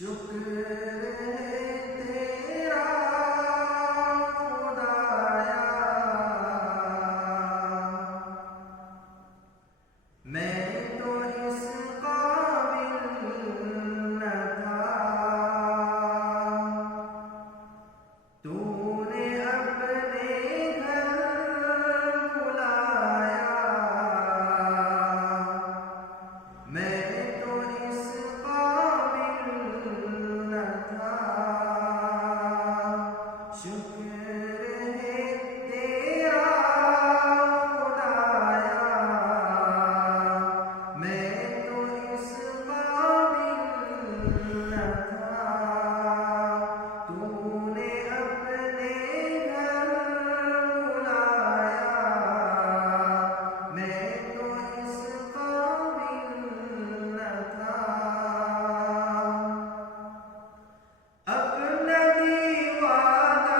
शुक्र है तेरा खुदाया, मैं तो इस काबिल न था, तूने अपने घर बुलाया, मैं तो इस काबिल न था। शुक्र है तेरा खुदाया, मैं तो इस काबिल न था, तूने अपने घर बुलाया, मैं तो इस काबिल न था। अपना दीवाना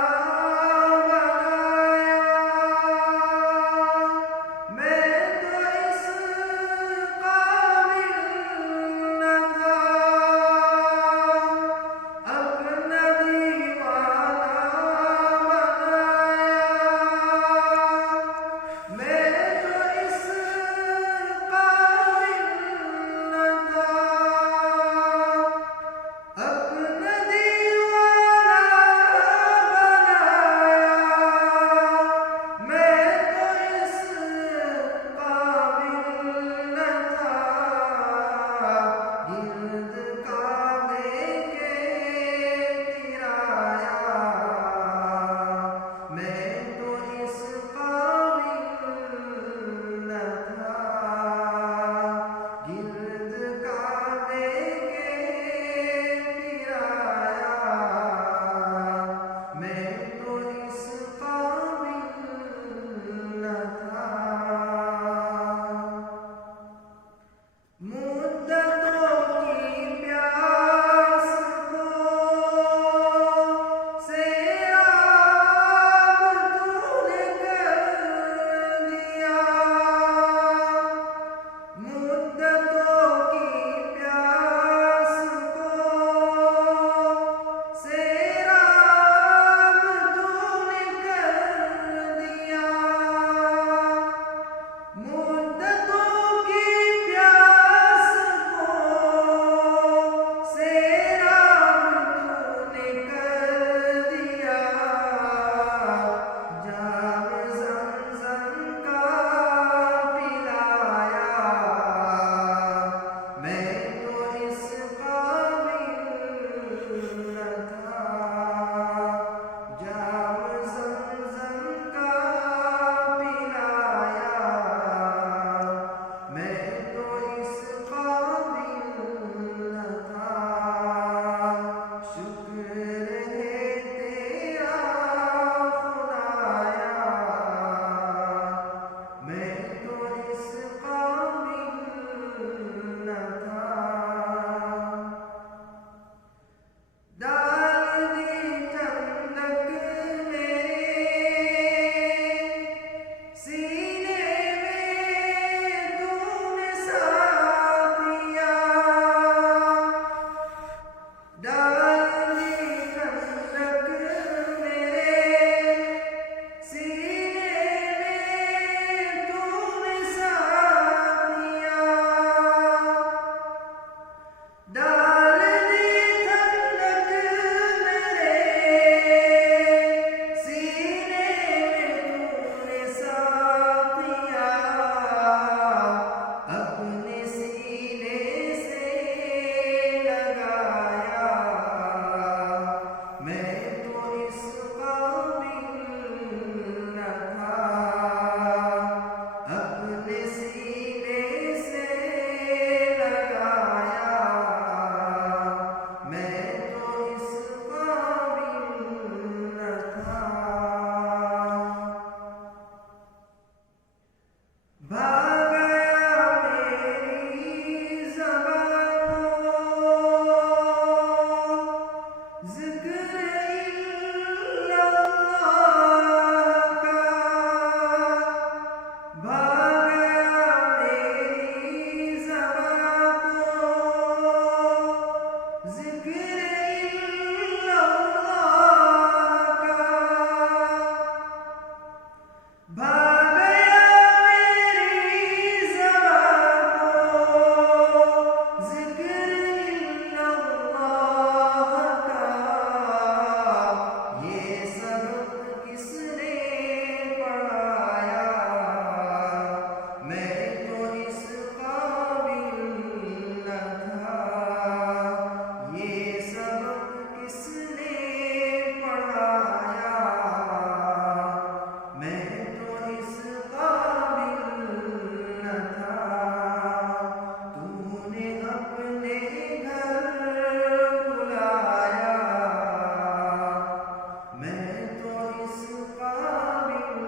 इस काबिल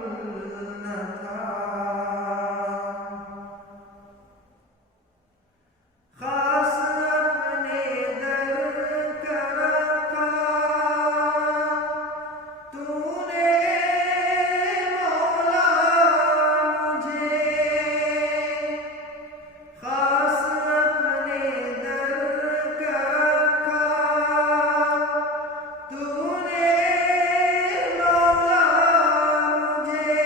न था। खास अपने दर कर रखा तूने मौला मुझे, खास अपने दर कर रखा तूने मौला मुझे,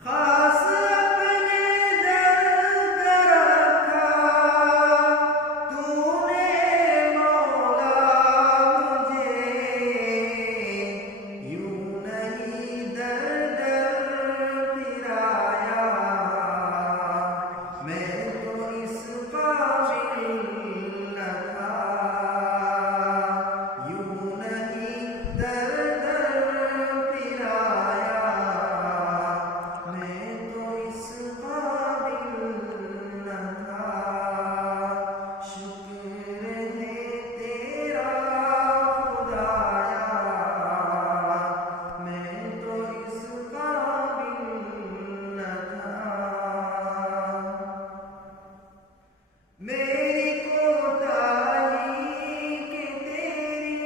खास अपने दर कर रखा तूने मौला मुझे। यूं नहीं दर दर फिराया मैं तो इस काबिल न था। यूं नहीं दर दर फिराया मैं तो इस काबिल न था। शुक्र है तेरा खुदाया मैं तो इस काबिल न था। मेरी कोताही कि तेरी